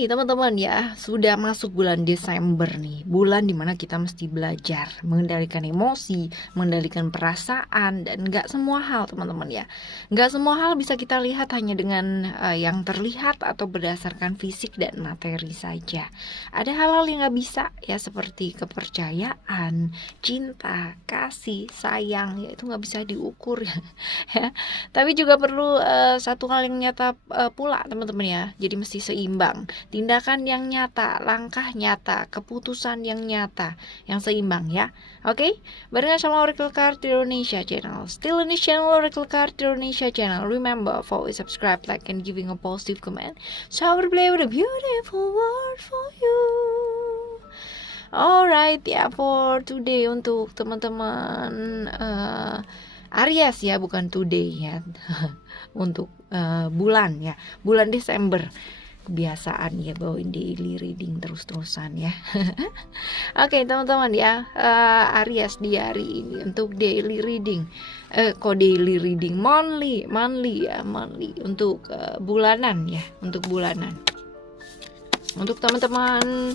Hai teman-teman ya, sudah masuk bulan Desember nih. Bulan dimana kita mesti belajar mengendalikan emosi, mengendalikan perasaan, dan gak semua hal teman-teman ya. Gak semua hal bisa kita lihat hanya dengan yang terlihat atau berdasarkan fisik dan materi saja. Ada hal-hal yang gak bisa ya, seperti kepercayaan, cinta, kasih, sayang, ya itu gak bisa diukur ya. Tapi juga perlu satu hal yang nyata pula teman-teman ya. Jadi mesti seimbang. Tindakan yang nyata, langkah nyata, keputusan yang nyata, yang seimbang ya. Oke, barengan sama Oracle Card Indonesia Channel. Still in this channel, Oracle Card Indonesia Channel. Remember, follow, subscribe, like, and giving a positive comment. So I will play with a beautiful word for you. Alright ya, for today untuk teman-teman Aries ya, bukan today ya. Untuk bulan ya, bulan Desember. Kebiasaan ya bawain daily reading terus-terusan ya. Oke teman-teman ya, Aries di hari ini untuk daily reading. Kok daily reading, monthly ya, monthly untuk bulanan ya, untuk bulanan. Untuk teman-teman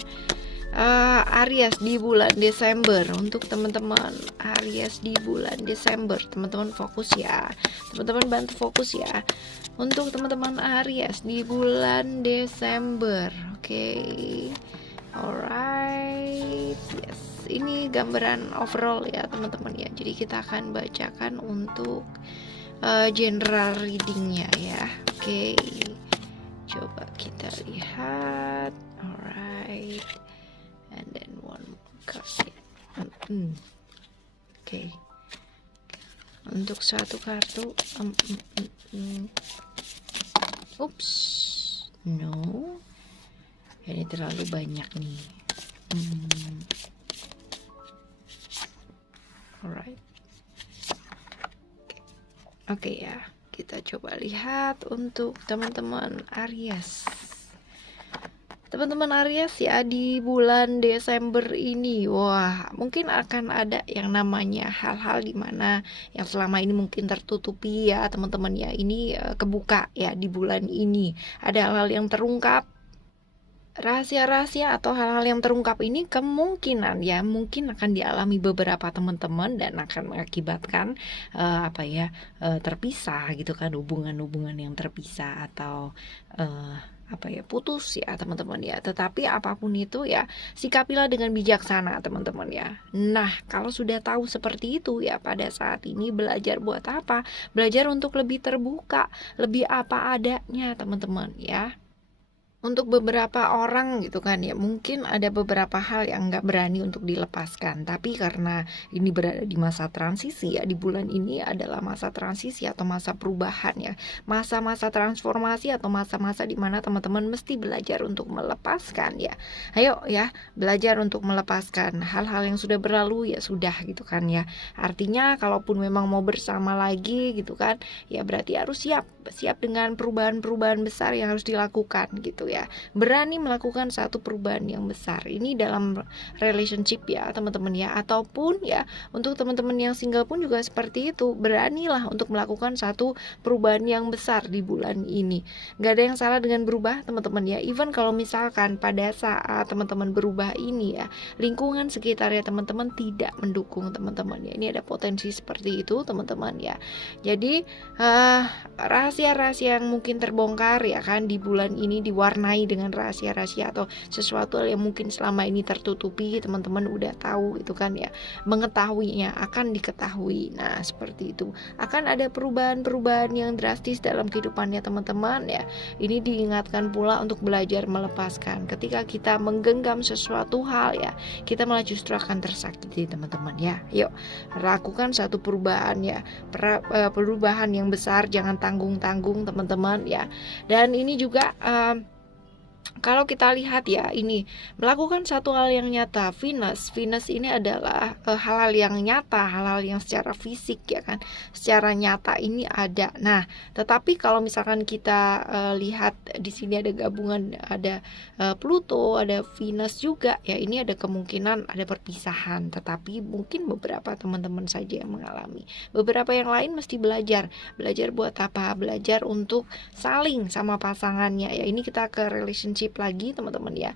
Aries di bulan Desember. Untuk teman-teman Aries di bulan Desember, teman-teman fokus ya, teman-teman bantu fokus ya. Untuk teman-teman Aries di bulan Desember, oke. Alright, yes. Ini gambaran overall ya teman-teman ya. Jadi kita akan bacakan untuk general readingnya ya. Oke, coba kita lihat. Alright, and then one more card. Oke. Untuk satu kartu, oops, no, ini terlalu banyak nih. Alright, oke ya, kita coba lihat untuk teman-teman Aries. Teman-teman Aries ya di bulan Desember ini, wah mungkin akan ada yang namanya hal-hal dimana yang selama ini mungkin tertutupi ya teman-teman ya. Ini kebuka ya di bulan ini. Ada hal-hal yang terungkap, rahasia-rahasia atau hal-hal yang terungkap ini kemungkinan ya mungkin akan dialami beberapa teman-teman dan akan mengakibatkan terpisah gitu kan, hubungan-hubungan yang terpisah atau putus ya teman-teman ya. Tetapi apapun itu ya, sikapilah dengan bijaksana teman-teman ya. Nah kalau sudah tahu seperti itu ya, pada saat ini belajar buat apa? Belajar untuk lebih terbuka, lebih apa adanya teman-teman ya. Untuk beberapa orang gitu kan ya, mungkin ada beberapa hal yang nggak berani untuk dilepaskan. Tapi karena ini berada di masa transisi ya, di bulan ini adalah masa transisi atau masa perubahan ya, masa-masa transformasi atau masa-masa dimana teman-teman mesti belajar untuk melepaskan ya. Ayo ya, belajar untuk melepaskan hal-hal yang sudah berlalu ya sudah gitu kan ya. Artinya kalaupun memang mau bersama lagi gitu kan ya, berarti harus siap dengan perubahan-perubahan besar yang harus dilakukan gitu ya. Berani melakukan satu perubahan yang besar. Ini dalam relationship ya teman-teman ya, ataupun ya untuk teman-teman yang single pun juga seperti itu. Beranilah untuk melakukan satu perubahan yang besar di bulan ini. Gak ada yang salah dengan berubah teman-teman ya. Even kalau misalkan pada saat teman-teman berubah ini ya, lingkungan sekitar ya teman-teman tidak mendukung teman-teman ya. Ini ada potensi seperti itu teman-teman ya. Jadi rahasia-rahasia yang mungkin terbongkar ya kan di bulan ini diwarnai dengan rahasia-rahasia atau sesuatu yang mungkin selama ini tertutupi, teman-teman udah tahu itu kan ya, mengetahuinya akan diketahui. Nah seperti itu, akan ada perubahan-perubahan yang drastis dalam kehidupannya teman-teman ya. Ini diingatkan pula untuk belajar melepaskan. Ketika kita menggenggam sesuatu hal ya, kita malah justru akan tersakiti teman-teman ya. Yuk lakukan satu perubahan ya, perubahan yang besar, jangan tanggung-tanggung teman-teman ya. Dan ini juga kalau kita lihat ya, ini melakukan satu hal yang nyata. Venus ini adalah hal-hal yang nyata, hal-hal yang secara fisik ya kan, secara nyata ini ada. Nah tetapi kalau misalkan kita lihat di sini ada gabungan, ada Pluto, ada Venus juga ya, ini ada kemungkinan ada perpisahan. Tetapi mungkin beberapa teman-teman saja yang mengalami, beberapa yang lain mesti belajar buat apa? Belajar untuk saling sama pasangannya ya. Ini kita ke relationship relationship lagi teman-teman ya,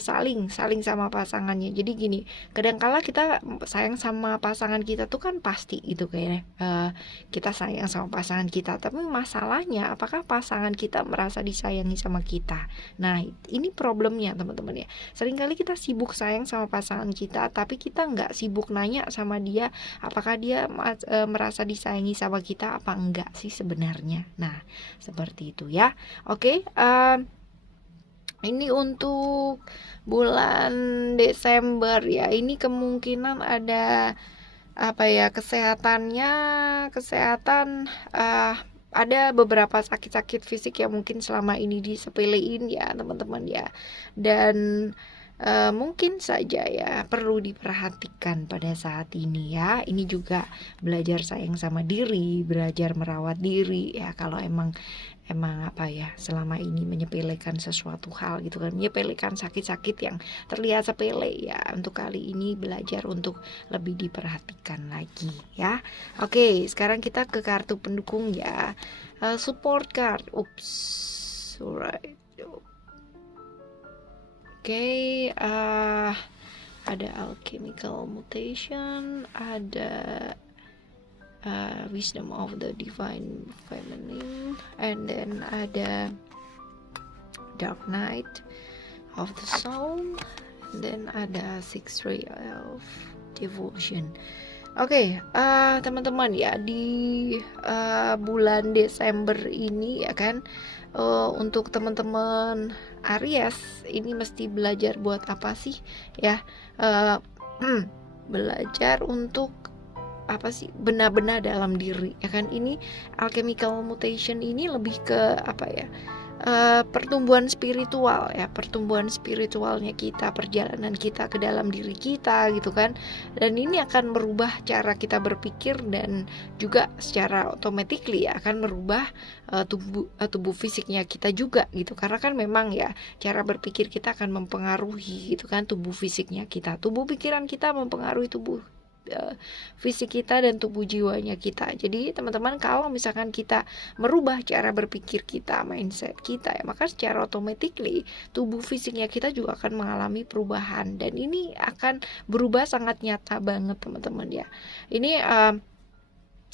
saling sama pasangannya. Jadi gini, kadangkala kita sayang sama pasangan kita tuh kan pasti gitu kayaknya, kita sayang sama pasangan kita, tapi masalahnya apakah pasangan kita merasa disayangi sama kita. Nah ini problemnya teman-teman ya, seringkali kita sibuk sayang sama pasangan kita, tapi kita nggak sibuk nanya sama dia apakah dia merasa disayangi sama kita apa enggak sih sebenarnya. Nah seperti itu ya. Oke, ini untuk bulan Desember ya, ini kemungkinan ada apa ya, kesehatan ada beberapa sakit-sakit fisik yang mungkin selama ini disepelein ya teman-teman ya, dan mungkin saja ya perlu diperhatikan pada saat ini ya. Ini juga belajar sayang sama diri, belajar merawat diri ya. Kalau emang apa ya, selama ini menyepelekan sesuatu hal gitu kan, menyepelekan sakit-sakit yang terlihat sepele ya, untuk kali ini belajar untuk lebih diperhatikan lagi ya. Oke, sekarang kita ke kartu pendukung ya. Support card. Alright. Oke, ada alchemical mutation, ada wisdom of the divine feminine, and then ada dark night of the soul, and then ada six ray of devotion. Oke, teman-teman ya, di bulan Desember ini ya kan, untuk teman-teman Aries ini mesti belajar buat apa sih ya, belajar untuk apa sih, benar-benar dalam diri ya kan. Ini alchemical mutation ini lebih ke apa ya, pertumbuhan spiritual ya, pertumbuhan spiritualnya kita, perjalanan kita ke dalam diri kita gitu kan. Dan ini akan merubah cara kita berpikir dan juga secara automatically ya akan merubah tubuh fisiknya kita juga gitu. Karena kan memang ya cara berpikir kita akan mempengaruhi gitu kan tubuh fisiknya kita, tubuh pikiran kita mempengaruhi tubuh fisik kita dan tubuh jiwanya kita. Jadi teman-teman, kalau misalkan kita merubah cara berpikir kita, mindset kita ya, maka secara automatically tubuh fisiknya kita juga akan mengalami perubahan, dan ini akan berubah sangat nyata banget teman-teman ya. Ini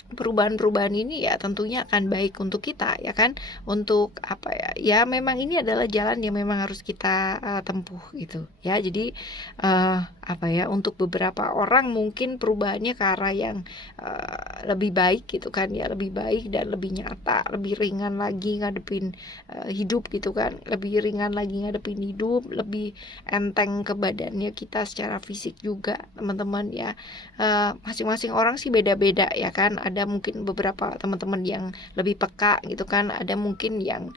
perubahan-perubahan ini ya tentunya akan baik untuk kita ya kan, untuk apa ya, ya memang ini adalah jalan yang memang harus kita tempuh gitu ya. Jadi apa ya, untuk beberapa orang mungkin perubahannya ke arah yang lebih baik gitu kan ya, lebih baik dan lebih nyata, lebih ringan lagi ngadepin hidup gitu kan, lebih ringan lagi ngadepin hidup, lebih enteng ke badannya kita secara fisik juga teman-teman ya. Masing-masing orang sih beda-beda ya kan, ada mungkin beberapa teman-teman yang lebih peka gitu kan, ada mungkin yang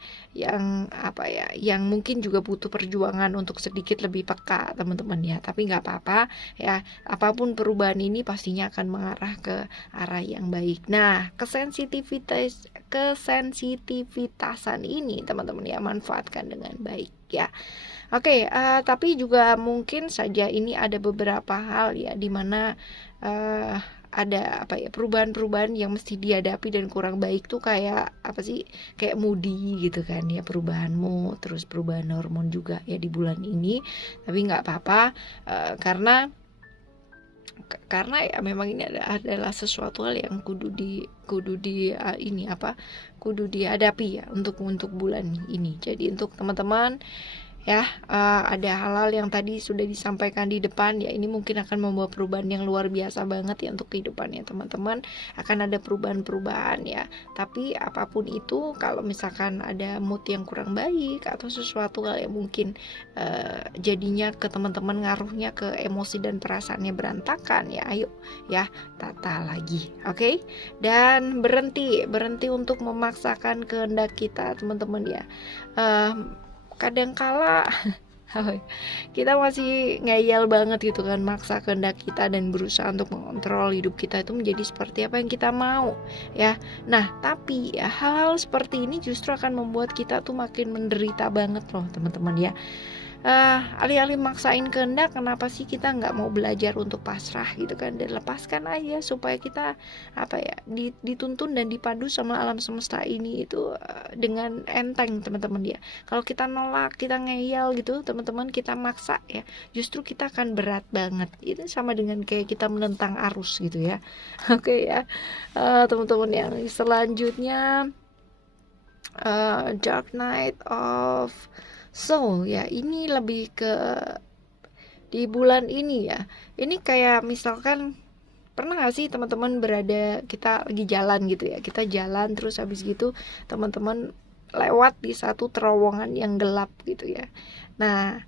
apa ya, yang mungkin juga butuh perjuangan untuk sedikit lebih peka teman-teman ya. Tapi nggak apa-apa ya, apapun perubahan ini pastinya akan mengarah ke arah yang baik. Nah, kesensitivitasan ini teman-teman ya, manfaatkan dengan baik ya. Oke, tapi juga mungkin saja ini ada beberapa hal ya dimana ada apa ya, perubahan-perubahan yang mesti dihadapi dan kurang baik tuh, kayak apa sih, kayak moody gitu kan ya, perubahan mood, terus perubahan hormon juga ya di bulan ini. Tapi nggak apa-apa, karena ya memang ini adalah sesuatu hal yang kudu dihadapi ya untuk bulan ini. Jadi untuk teman-teman ya, ada hal-hal yang tadi sudah disampaikan di depan ya, ini mungkin akan membawa perubahan yang luar biasa banget ya untuk kehidupannya teman-teman. Akan ada perubahan-perubahan ya, tapi apapun itu, kalau misalkan ada mood yang kurang baik atau sesuatu hal yang mungkin jadinya ke teman-teman ngaruhnya ke emosi dan perasaannya berantakan ya, ayo ya tata lagi, oke? Dan berhenti untuk memaksakan kehendak kita teman-teman ya. Kadangkala kita masih ngeyel banget gitu kan, maksa kehendak kita dan berusaha untuk mengontrol hidup kita itu menjadi seperti apa yang kita mau ya. Nah tapi ya, hal-hal seperti ini justru akan membuat kita tuh makin menderita banget loh teman-teman ya. alih-alih maksain kehendak, kenapa sih kita nggak mau belajar untuk pasrah gitu kan, dan lepaskan aja supaya kita dituntun dan dipadu sama alam semesta ini itu dengan enteng teman-teman ya. Kalau kita nolak, kita ngeyel gitu teman-teman, kita maksa ya, justru kita akan berat banget. Itu sama dengan kayak kita menentang arus gitu ya. Oke ya, teman-teman yang selanjutnya, Dark Night of Soul ya, ini lebih ke di bulan ini ya. Ini kayak misalkan, pernah gak sih teman-teman kita lagi jalan gitu ya, kita jalan terus habis gitu teman-teman lewat di satu terowongan yang gelap gitu ya. Nah,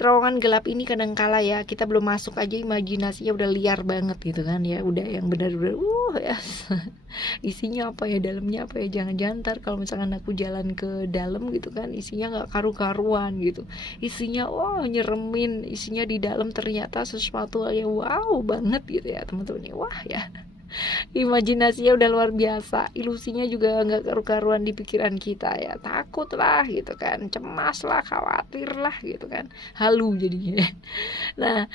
terowongan gelap ini kadangkala ya, kita belum masuk aja imajinasinya udah liar banget gitu kan ya, udah yang benar-benar ya isinya apa ya, dalamnya apa ya, jangan-jangan ntar kalau misalkan aku jalan ke dalam gitu kan, isinya nggak karu-karuan gitu, isinya nyeremin, isinya di dalam ternyata sesuatu yang wow banget gitu ya teman-teman ya. Wah ya, imajinasinya udah luar biasa, ilusinya juga nggak karu-karuan di pikiran kita ya, takut lah gitu kan, cemas lah, khawatir lah gitu kan, halu jadinya. Nah,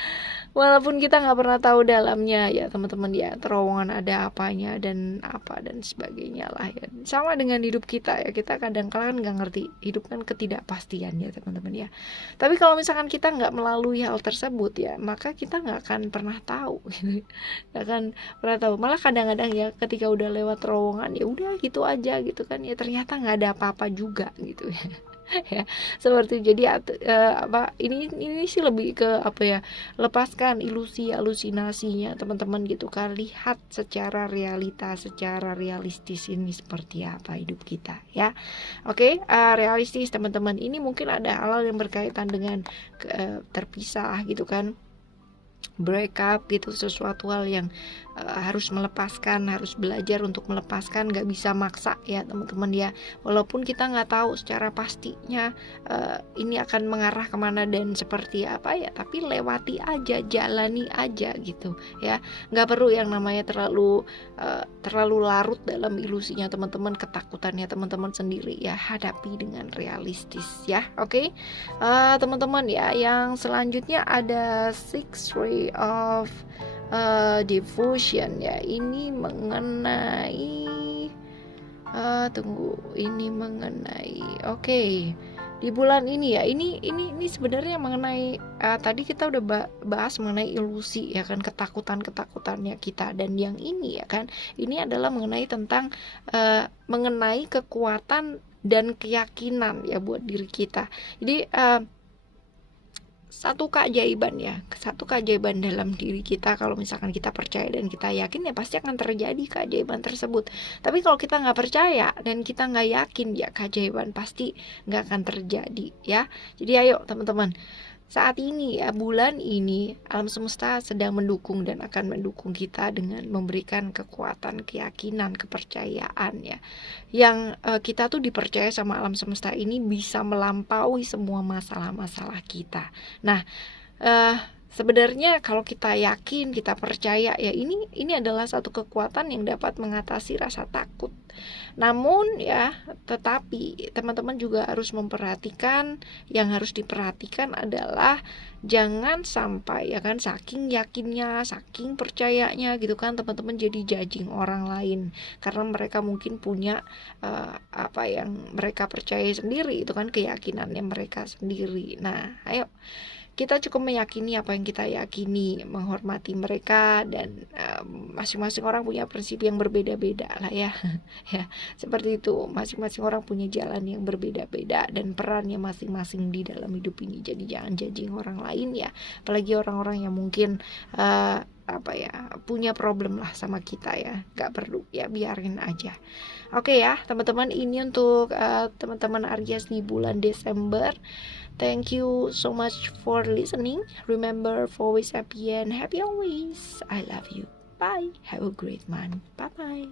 walaupun kita nggak pernah tahu dalamnya ya teman-teman ya, terowongan ada apanya dan apa dan sebagainya lah ya, sama dengan hidup kita ya, kita kadang-kadang kan nggak ngerti, hidup kan ketidakpastian ya teman-teman ya. Tapi kalau misalkan kita nggak melalui hal tersebut ya, maka kita nggak akan pernah tahu gitu, nggak akan pernah tahu. Malah kadang-kadang ya ketika udah lewat terowongan ya udah gitu aja gitu kan ya, ternyata nggak ada apa-apa juga gitu ya. Ya seperti jadi ini sih lebih ke lepaskan ilusi halusinasinya teman-teman gitu kan, lihat secara realita, secara realistis ini seperti apa hidup kita ya. Oke, realistis teman-teman, ini mungkin ada hal yang berkaitan dengan terpisah gitu kan, break up gitu, sesuatu hal yang harus melepaskan, harus belajar untuk melepaskan, nggak bisa maksa ya teman-teman ya. Walaupun kita nggak tahu secara pastinya ini akan mengarah kemana dan seperti apa ya, tapi lewati aja, jalani aja gitu ya. Nggak perlu yang namanya terlalu larut dalam ilusinya teman-teman, ketakutannya teman-teman sendiri ya, hadapi dengan realistis ya. Oke, teman-teman ya, yang selanjutnya ada Six Ray of Devotion ya. Ini mengenai di bulan ini ya, ini sebenarnya mengenai tadi kita udah bahas mengenai ilusi ya kan, ketakutannya kita, dan yang ini ya kan, ini adalah mengenai tentang mengenai kekuatan dan keyakinan ya buat diri kita. Jadi satu keajaiban dalam diri kita, kalau misalkan kita percaya dan kita yakin ya pasti akan terjadi keajaiban tersebut. Tapi kalau kita nggak percaya dan kita nggak yakin ya, keajaiban pasti nggak akan terjadi ya. Jadi ayo teman-teman, saat ini ya, bulan ini alam semesta sedang mendukung dan akan mendukung kita dengan memberikan kekuatan, keyakinan, kepercayaan ya, yang kita tuh dipercaya sama alam semesta ini bisa melampaui semua masalah-masalah kita. Nah, sebenarnya kalau kita yakin, kita percaya ya, ini adalah satu kekuatan yang dapat mengatasi rasa takut. Namun ya, tetapi teman-teman juga harus memperhatikan, yang harus diperhatikan adalah jangan sampai ya kan, saking yakinnya, saking percayanya gitu kan teman-teman, jadi judging orang lain karena mereka mungkin punya apa yang mereka percaya sendiri, itu kan keyakinannya mereka sendiri. Nah, ayo kita cukup meyakini apa yang kita yakini, menghormati mereka, dan masing-masing orang punya prinsip yang berbeda-beda lah ya. Ya, seperti itu, masing-masing orang punya jalan yang berbeda-beda dan perannya masing-masing di dalam hidup ini. Jadi jangan judging orang lain ya, apalagi orang-orang yang mungkin punya problem lah sama kita ya, nggak perlu ya, biarin aja. Oke ya teman-teman, ini untuk teman-teman Aries di bulan Desember. Thank you so much for listening. Remember, always happy and happy always. I love you. Bye. Have a great month. Bye bye.